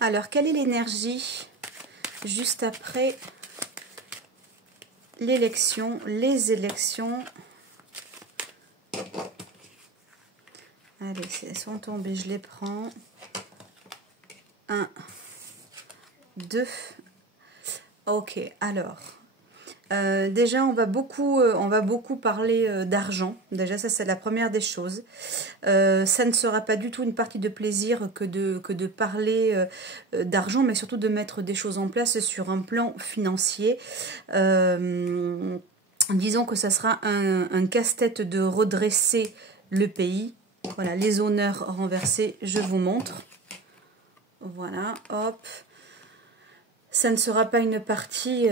Alors, quelle est l'énergie juste après l'élection, les élections? Allez, elles sont tombées, je les prends. 1, 2. Ok, alors. Déjà, on va beaucoup parler d'argent. Déjà, ça, c'est la première des choses. Ça ne sera pas du tout une partie de plaisir que de parler d'argent, mais surtout de mettre des choses en place sur un plan financier. Disons que ça sera un casse-tête de redresser le pays. Voilà, les honneurs renversés, je vous montre. Voilà, hop. Ça ne sera pas une partie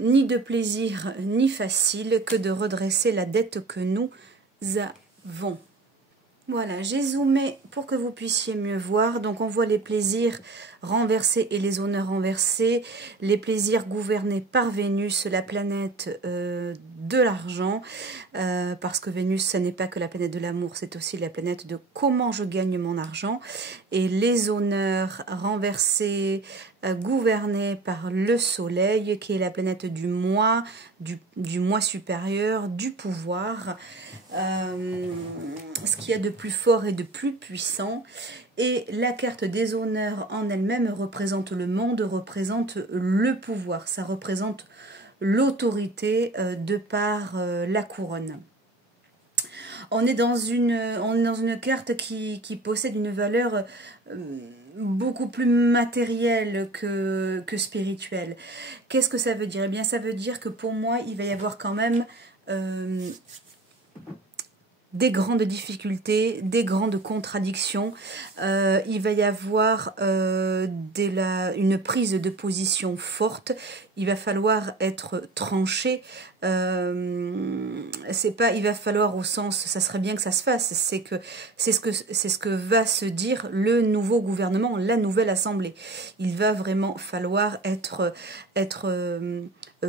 ni de plaisir ni facile que de redresser la dette que nous avons. Voilà, j'ai zoomé pour que vous puissiez mieux voir. Donc on voit les plaisirs renversés et les honneurs renversés. Les plaisirs gouvernés par Vénus, la planète de l'argent. Parce que Vénus, ce n'est pas que la planète de l'amour, c'est aussi la planète de comment je gagne mon argent. Et les honneurs renversés, gouvernés par le soleil, qui est la planète du moi, du moi supérieur, du pouvoir. Ce qu'il y a de plus fort et de plus puissant. Et la carte des honneurs en elle-même représente le monde, représente le pouvoir. Ça représente l'autorité de par la couronne. On est dans une carte qui possède une valeur beaucoup plus matérielle que spirituelle. Qu'est-ce que ça veut dire? Eh bien, ça veut dire que pour moi, il va y avoir quand même des grandes difficultés, des grandes contradictions. Il va y avoir une prise de position forte. Il va falloir être tranché. C'est pas, il va falloir au sens, ça serait bien que ça se fasse. C'est ce que va se dire le nouveau gouvernement, la nouvelle assemblée. Il va vraiment falloir être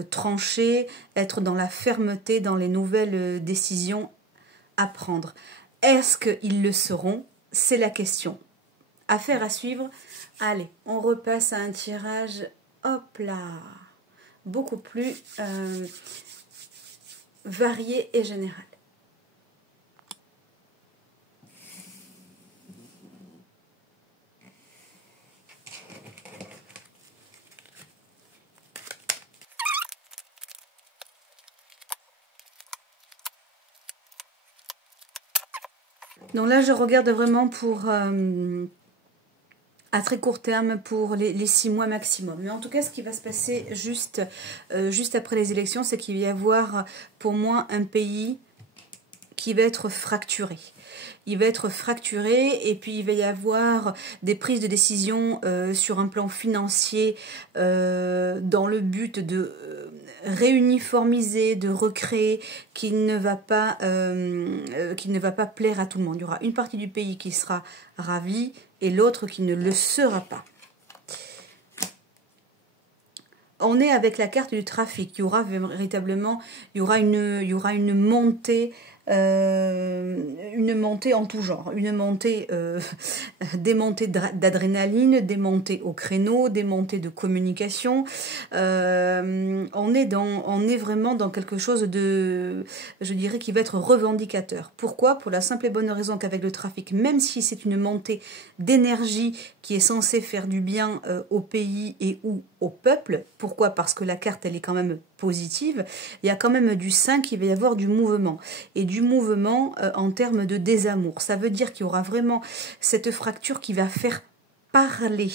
tranché, être dans la fermeté, dans les nouvelles décisions à prendre. Est-ce qu'ils le seront? C'est la question. Affaire à suivre. Allez, on repasse à un tirage, hop là, beaucoup plus varié et général. Donc là, je regarde vraiment pour à très court terme, pour les 6 mois maximum. Mais en tout cas, ce qui va se passer juste après les élections, c'est qu'il va y avoir pour moi un pays qui va être fracturé. Il va être fracturé et puis il va y avoir des prises de décision sur un plan financier dans le but de réuniformiser, de recréer, qui ne va pas plaire à tout le monde. Il y aura une partie du pays qui sera ravie et l'autre qui ne le sera pas. On est avec la carte du trafic. Il y aura véritablement, il y aura une montée en tout genre, des montées d'adrénaline, des montées au créneau, des montées de communication. On est vraiment dans quelque chose de, je dirais, qui va être revendicateur. Pourquoi? Pour la simple et bonne raison qu'avec le trafic, même si c'est une montée d'énergie qui est censée faire du bien au pays et ou au peuple. Pourquoi? Parce que la carte, elle est quand même positive. Il y a quand même du 5, il va y avoir du mouvement. Et du mouvement en termes de désamour. Ça veut dire qu'il y aura vraiment cette fracture qui va faire parler.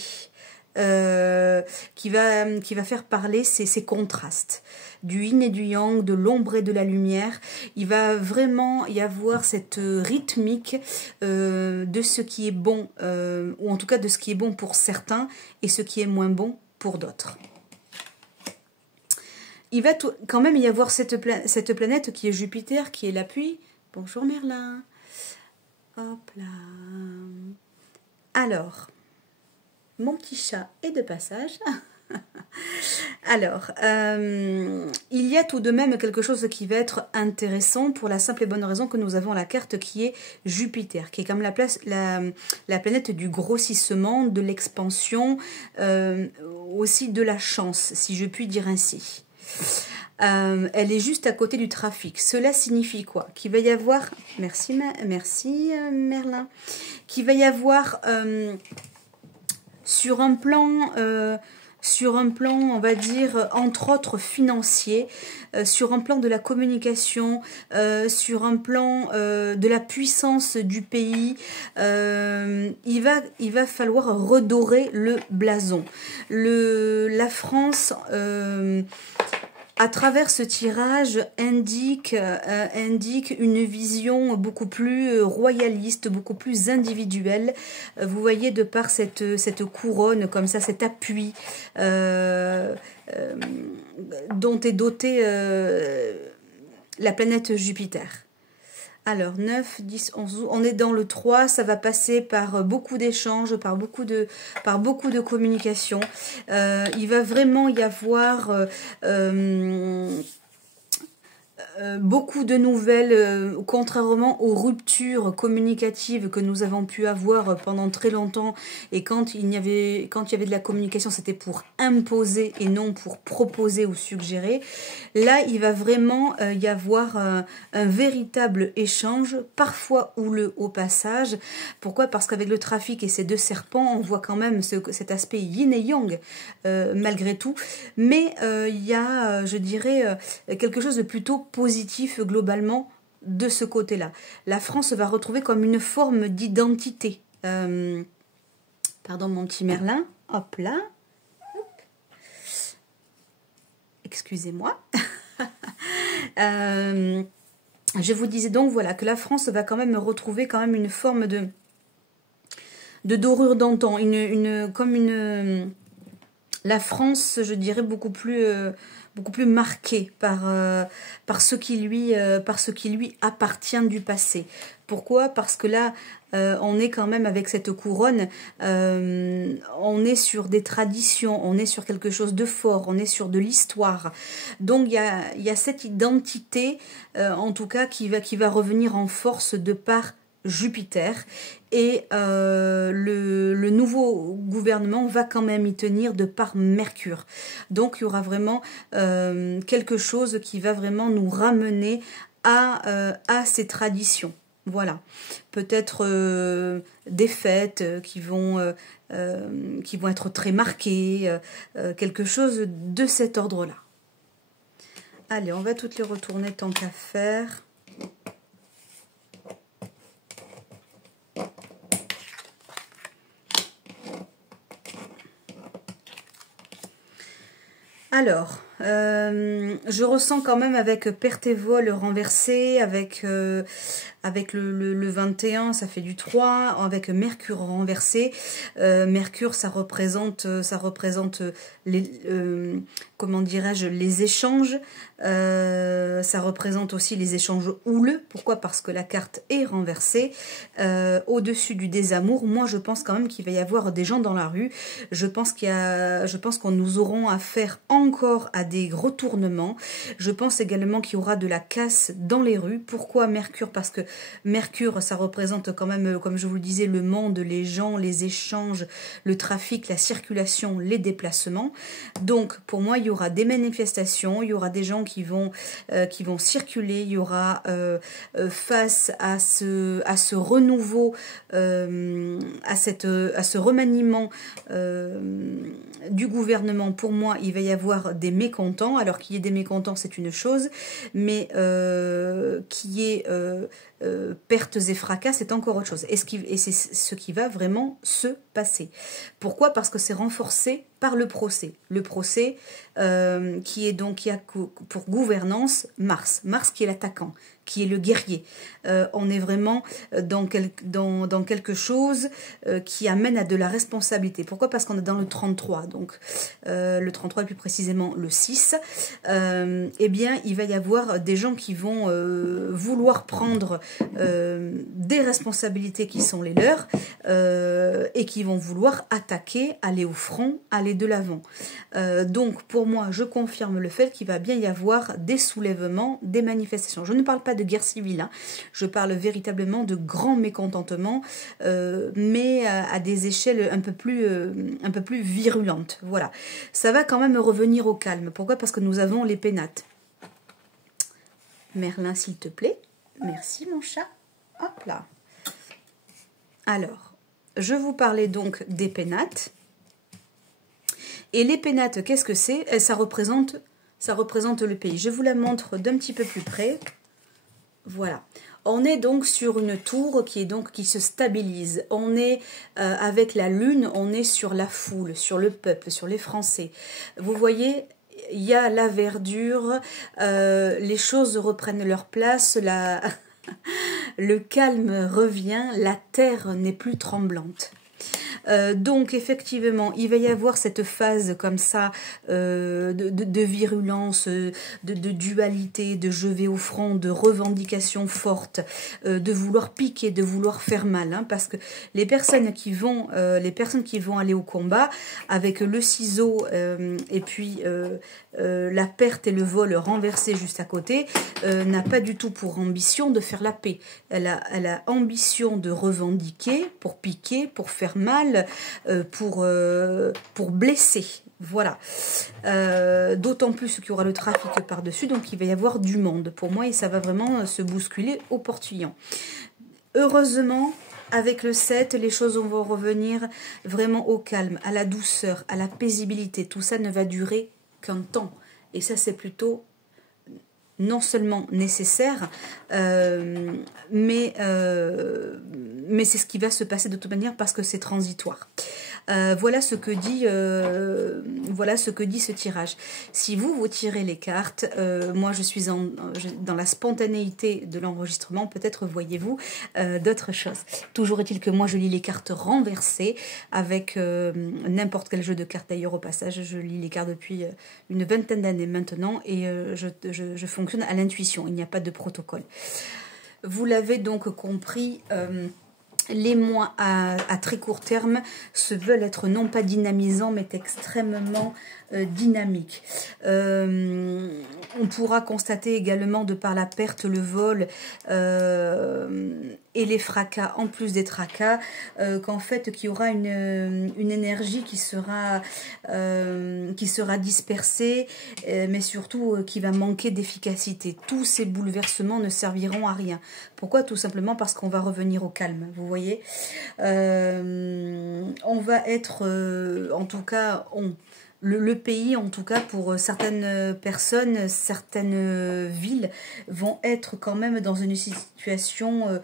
Qui va faire parler ces contrastes du yin et du yang, de l'ombre et de la lumière. Il va vraiment y avoir cette rythmique de ce qui est bon, ou en tout cas de ce qui est bon pour certains et ce qui est moins bon pour d'autres. Il va quand même y avoir cette planète qui est Jupiter, qui est l'appui. Bonjour Merlin. Hop là. Alors, mon petit chat est de passage. Alors, il y a tout de même quelque chose qui va être intéressant pour la simple et bonne raison que nous avons la carte qui est Jupiter, qui est comme la planète du grossissement, de l'expansion, aussi de la chance, si je puis dire ainsi. Elle est juste à côté du trafic. Cela signifie quoi? Qu'il va y avoir, merci Merlin, qu'il va y avoir sur un plan, on va dire, entre autres financier, sur un plan de la communication, sur un plan de la puissance du pays, il va falloir redorer le blason. La France... à travers ce tirage, indique une vision beaucoup plus royaliste, beaucoup plus individuelle. Vous voyez, de par cette couronne, comme ça, cet appui dont est dotée la planète Jupiter. Alors, 9, 10, 11, on est dans le 3, ça va passer par beaucoup d'échanges, par beaucoup de communication. Il va vraiment y avoir beaucoup de nouvelles, contrairement aux ruptures communicatives que nous avons pu avoir pendant très longtemps, et quand il y avait de la communication, c'était pour imposer et non pour proposer ou suggérer. Là, il va vraiment y avoir un véritable échange, parfois houleux au passage. Pourquoi? Parce qu'avec le trafic et ces deux serpents, on voit quand même cet aspect yin et yang, malgré tout. Mais il y a, je dirais, quelque chose de plutôt positif globalement de ce côté-là. La France va retrouver comme une forme d'identité. Pardon mon petit Merlin, hop là. Excusez-moi. Je vous disais donc voilà que la France va quand même retrouver quand même une forme de dorure d'antan, la France, je dirais, beaucoup plus marquée par ce qui lui appartient du passé. Pourquoi? Parce que là, on est quand même avec cette couronne, on est sur des traditions, on est sur quelque chose de fort, on est sur de l'histoire. Donc il y a cette identité, en tout cas, qui va revenir en force de par Jupiter, et le nouveau gouvernement va quand même y tenir de par Mercure. Donc il y aura vraiment quelque chose qui va vraiment nous ramener à ces traditions. Voilà, peut-être des fêtes qui vont être très marquées, quelque chose de cet ordre-là. Allez, on va toutes les retourner tant qu'à faire. Alors, je ressens quand même avec perte et vol renversé, avec le 21, ça fait du 3, avec Mercure renversé. Mercure, ça représente les, comment dirais-je, les échanges. Ça représente aussi les échanges houleux. Pourquoi? Parce que la carte est renversée. Au-dessus du désamour, moi je pense quand même qu'il va y avoir des gens dans la rue. Je pense qu'on nous aurons affaire encore à des retournements. Je pense également qu'il y aura de la casse dans les rues. Pourquoi Mercure? Parce que Mercure, ça représente quand même, comme je vous le disais, le monde, les gens, les échanges, le trafic, la circulation, les déplacements. Donc, pour moi, il y aura des manifestations, il y aura des gens qui vont circuler, il y aura face à ce renouveau, à ce remaniement du gouvernement. Pour moi, il va y avoir des mécontents. Alors qu'il y ait des mécontents, c'est une chose, mais qu'il y ait pertes et fracas, c'est encore autre chose. Et c'est ce qui va vraiment se passer. Pourquoi? Parce que c'est renforcé par le procès. Le procès qui a pour gouvernance Mars. Mars qui est l'attaquant, qui est le guerrier. On est vraiment dans quelque chose qui amène à de la responsabilité. Pourquoi? Parce qu'on est dans le 33. Donc le 33 et plus précisément le 6. Eh bien, il va y avoir des gens qui vont vouloir prendre des responsabilités qui sont les leurs et qui vont vouloir attaquer, aller au front, aller parler de l'avant. Donc pour moi, je confirme le fait qu'il va bien y avoir des soulèvements, des manifestations. Je ne parle pas de guerre civile, hein. Je parle véritablement de grands mécontentements, mais à des échelles un peu plus virulentes. Voilà. Ça va quand même revenir au calme. Pourquoi? Parce que nous avons les pénates. Merlin, s'il te plaît. Merci, mon chat. Hop là. Alors, je vous parlais donc des pénates. Et les pénates, qu'est-ce que c'est? Ça représente le pays. Je vous la montre d'un petit peu plus près. Voilà. On est donc sur une tour qui se stabilise. On est avec la lune, on est sur la foule, sur le peuple, sur les Français. Vous voyez, il y a la verdure, les choses reprennent leur place, le calme revient, la terre n'est plus tremblante. Donc effectivement, il va y avoir cette phase comme ça de virulence, de dualité, de je vais au front, de revendication forte, de vouloir piquer, de vouloir faire mal, hein, parce que les personnes qui vont aller au combat avec le ciseau et puis la perte et le vol renversé juste à côté, n'a pas du tout pour ambition de faire la paix. Elle a ambition de revendiquer, pour piquer, pour faire mal, pour blesser. Voilà. D'autant plus qu'il y aura le trafic par-dessus, donc il va y avoir du monde pour moi et ça va vraiment se bousculer au portillon. Heureusement, avec le 7, les choses vont revenir vraiment au calme, à la douceur, à la paisibilité. Tout ça ne va durer qu'un temps. Et ça, c'est plutôt non seulement nécessaire, mais c'est ce qui va se passer de toute manière parce que c'est transitoire. Voilà ce que dit ce tirage. Si vous tirez les cartes, moi je suis dans la spontanéité de l'enregistrement, peut-être voyez-vous d'autres choses. Toujours est-il que moi je lis les cartes renversées avec n'importe quel jeu de cartes. D'ailleurs au passage, je lis les cartes depuis une vingtaine d'années maintenant et je fonctionne à l'intuition, il n'y a pas de protocole. Vous l'avez donc compris, les mois à très court terme se veulent être non pas dynamisants mais extrêmement dynamiques. On pourra constater également de par la perte, le vol et les fracas, en plus des tracas, qu'en fait qu'il y aura une énergie qui sera dispersée, mais surtout qui va manquer d'efficacité. Tous ces bouleversements ne serviront à rien. Pourquoi? Tout simplement parce qu'on va revenir au calme, vous voyez. On va être, en tout cas, le pays, en tout cas pour certaines personnes, certaines villes, vont être quand même dans une situation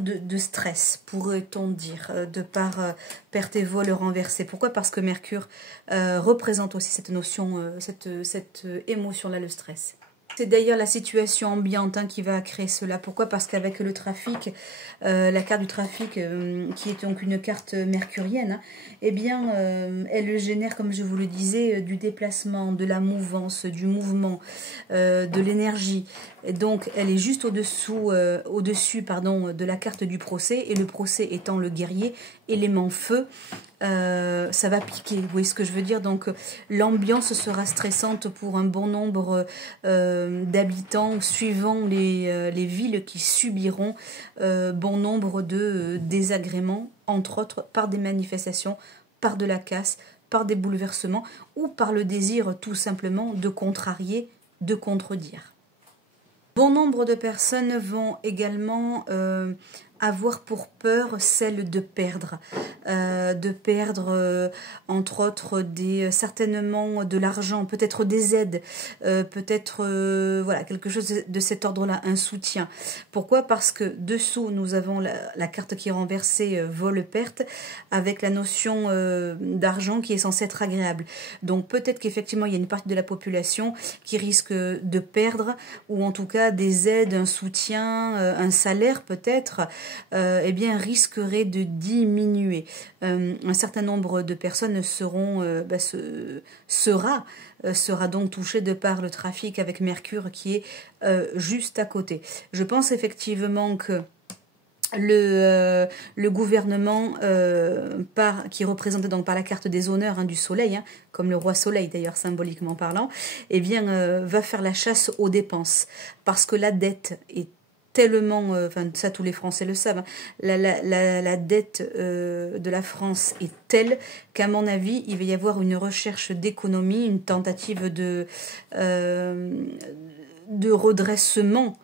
de stress, pourrait-on dire, de par perte et vol renversé. Pourquoi? Parce que Mercure représente aussi cette notion, cette émotion-là, le stress. C'est d'ailleurs la situation ambiante qui va créer cela. Pourquoi? Parce qu'avec le trafic, la carte du trafic, qui est donc une carte mercurienne, eh bien, elle génère, comme je vous le disais, du déplacement, de la mouvance, du mouvement, de l'énergie. Et donc, elle est juste au-dessus de la carte du procès. Et le procès étant le guerrier, élément feu, ça va piquer, vous voyez ce que je veux dire. Donc l'ambiance sera stressante pour un bon nombre d'habitants suivant les villes qui subiront bon nombre de désagréments, entre autres par des manifestations, par de la casse, par des bouleversements ou par le désir tout simplement de contrarier, de contredire. Bon nombre de personnes vont également avoir pour peur celle de perdre, entre autres certainement de l'argent, peut-être des aides, peut-être voilà, quelque chose de cet ordre-là, un soutien. Pourquoi? Parce que dessous nous avons la carte qui est renversée, vol-perte, avec la notion d'argent qui est censée être agréable. Donc peut-être qu'effectivement il y a une partie de la population qui risque de perdre, ou en tout cas des aides, un soutien, un salaire peut-être, eh bien, risquerait de diminuer. Un certain nombre de personnes sera donc touché de par le trafic avec Mercure qui est juste à côté. Je pense effectivement que le gouvernement qui est représenté donc par la carte des honneurs du soleil, comme le roi soleil d'ailleurs symboliquement parlant, eh bien va faire la chasse aux dépenses parce que la dette est tellement, enfin ça tous les Français le savent, la dette de la France est telle qu'à mon avis il va y avoir une recherche d'économie, une tentative de redressement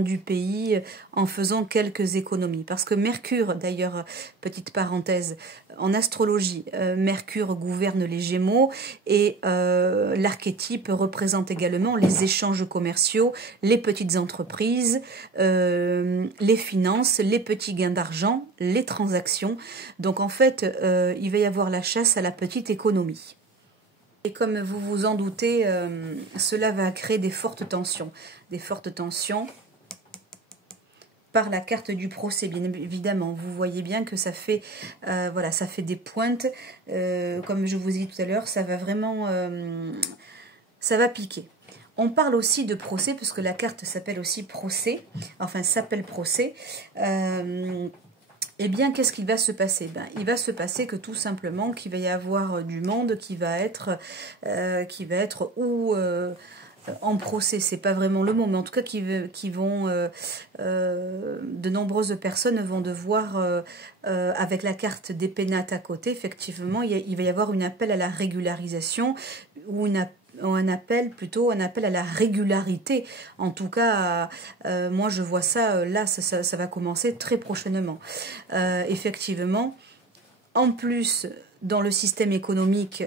du pays en faisant quelques économies. Parce que Mercure, d'ailleurs, petite parenthèse, en astrologie, Mercure gouverne les Gémeaux et l'archétype représente également les échanges commerciaux, les petites entreprises, les finances, les petits gains d'argent, les transactions. Donc en fait, il va y avoir la chasse à la petite économie. Et comme vous vous en doutez, cela va créer des fortes tensions. Des fortes tensions par la carte du procès, bien évidemment. Vous voyez bien que ça fait, voilà, ça fait des pointes. Comme je vous ai dit tout à l'heure, ça va vraiment... ça va piquer. On parle aussi de procès, puisque la carte s'appelle aussi procès. Enfin, s'appelle procès. Eh bien, qu'est-ce qu'il va se passer? Il va se passer que tout simplement qu'il va y avoir du monde qui va être ou en procès, c'est pas vraiment le mot, mais en tout cas de nombreuses personnes vont devoir, avec la carte des pénates à côté, effectivement, il va y avoir un appel à la régularisation ou un appel à la régularité. En tout cas, moi je vois ça, là ça va commencer très prochainement. Effectivement, en plus dans le système économique,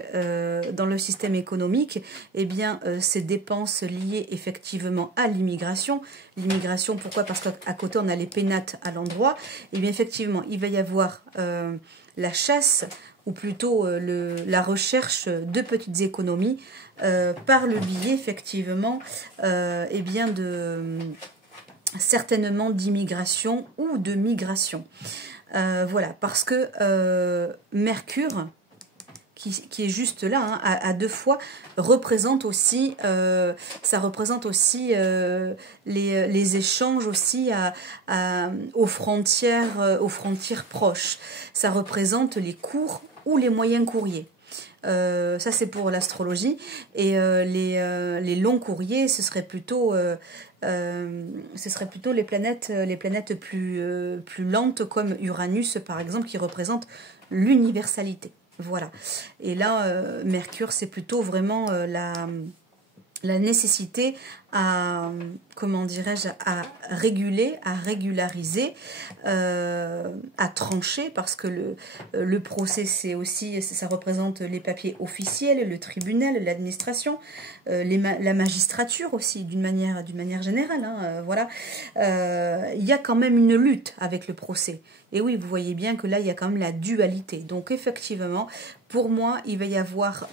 eh bien, ces dépenses liées effectivement à l'immigration. L'immigration, pourquoi? Parce qu'à côté on a les pénates à l'endroit. Eh bien effectivement, il va y avoir la chasse, ou plutôt la recherche de petites économies par le biais effectivement eh bien certainement d'immigration ou de migration. Voilà, parce que Mercure, qui est juste là, à deux fois, représente aussi, ça représente aussi les échanges aussi aux frontières proches. Ça représente les courts ou les moyens courriers. Ça c'est pour l'astrologie, et les longs courriers ce serait plutôt les planètes plus lentes comme Uranus par exemple, qui représente l'universalité. Voilà. Et là Mercure c'est plutôt vraiment la nécessité à, comment dirais-je, à réguler, à régulariser, à trancher, parce que le procès, c'est aussi, ça représente les papiers officiels, le tribunal, l'administration, la magistrature aussi, d'une manière générale. Voilà. Il y a quand même une lutte avec le procès. Et oui, vous voyez bien que là, il y a quand même la dualité. Donc, effectivement, pour moi, il va y avoir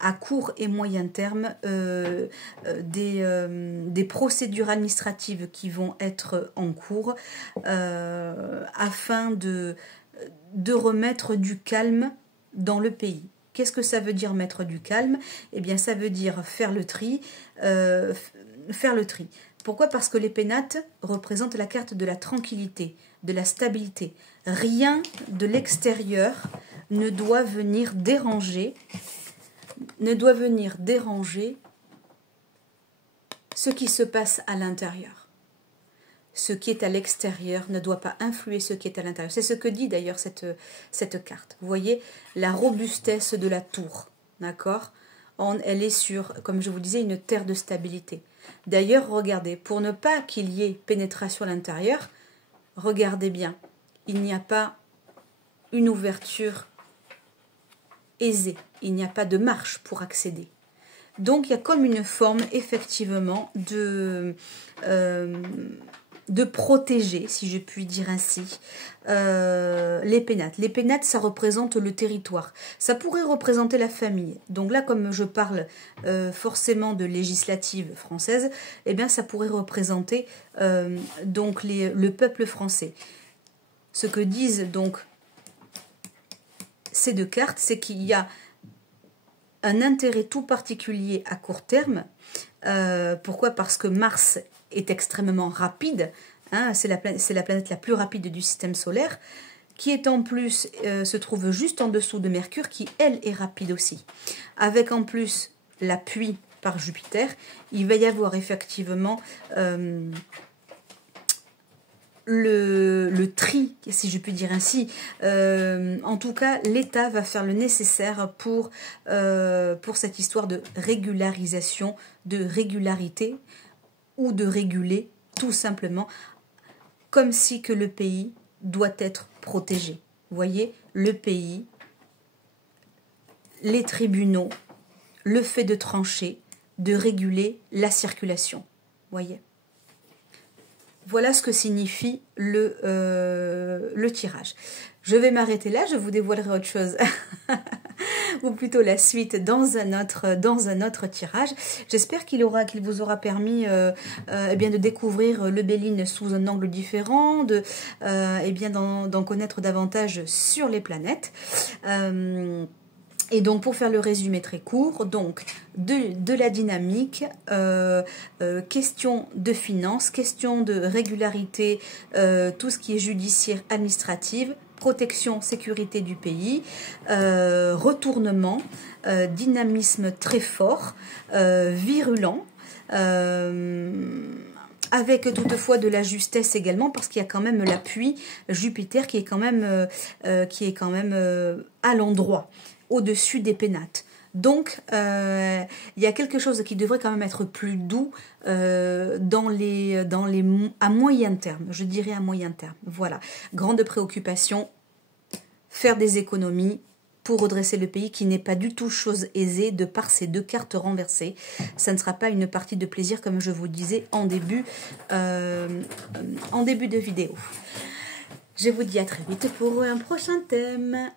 à court et moyen terme des procédures administratives qui vont être en cours afin de remettre du calme dans le pays. Qu'est-ce que ça veut dire mettre du calme? Eh bien, ça veut dire faire le tri. Pourquoi? Parce que les pénates représentent la carte de la tranquillité, de la stabilité. Rien de l'extérieur ne doit venir déranger ce qui se passe à l'intérieur. Ce qui est à l'extérieur ne doit pas influer ce qui est à l'intérieur. C'est ce que dit d'ailleurs cette carte. Vous voyez la robustesse de la tour, d'accord? Elle est sur, comme je vous disais, une terre de stabilité. D'ailleurs, regardez, pour ne pas qu'il y ait pénétration à l'intérieur, regardez bien, il n'y a pas une ouverture aisée, il n'y a pas de marche pour accéder. Donc il y a comme une forme effectivement de protéger, si je puis dire ainsi, les pénates. Les pénates, ça représente le territoire. Ça pourrait représenter la famille. Donc là, comme je parle forcément de législative française, eh bien ça pourrait représenter donc le peuple français. Ce que disent donc ces deux cartes, c'est qu'il y a un intérêt tout particulier à court terme. Pourquoi? Parce que Mars est extrêmement rapide, hein, c'est la planète la plus rapide du système solaire, qui est en plus, se trouve juste en dessous de Mercure, qui elle est rapide aussi. Avec en plus l'appui par Jupiter, il va y avoir effectivement le tri, si je puis dire ainsi. En tout cas, l'État va faire le nécessaire pour cette histoire de régularisation, de régularité, ou de réguler, tout simplement, comme si que le pays doit être protégé. Vous voyez, le pays, les tribunaux, le fait de trancher, de réguler la circulation. Voyez. Voilà ce que signifie le tirage. Je vais m'arrêter là, je vous dévoilerai autre chose, ou plutôt la suite dans un autre tirage. J'espère qu'il vous aura permis eh bien, de découvrir le Béline sous un angle différent, eh bien, d'en connaître davantage sur les planètes. Et donc, pour faire le résumé très court, donc de la dynamique, question de finances, question de régularité, tout ce qui est judiciaire, administrative, protection, sécurité du pays, retournement, dynamisme très fort, virulent, avec toutefois de la justesse également, parce qu'il y a quand même l'appui Jupiter qui est quand même à l'endroit, au-dessus des pénates. Donc, il y a quelque chose qui devrait quand même être plus doux à moyen terme, je dirais à moyen terme. Voilà, grande préoccupation, faire des économies pour redresser le pays, qui n'est pas du tout chose aisée de par ces deux cartes renversées. Ça ne sera pas une partie de plaisir, comme je vous disais en début de vidéo. Je vous dis à très vite pour un prochain thème.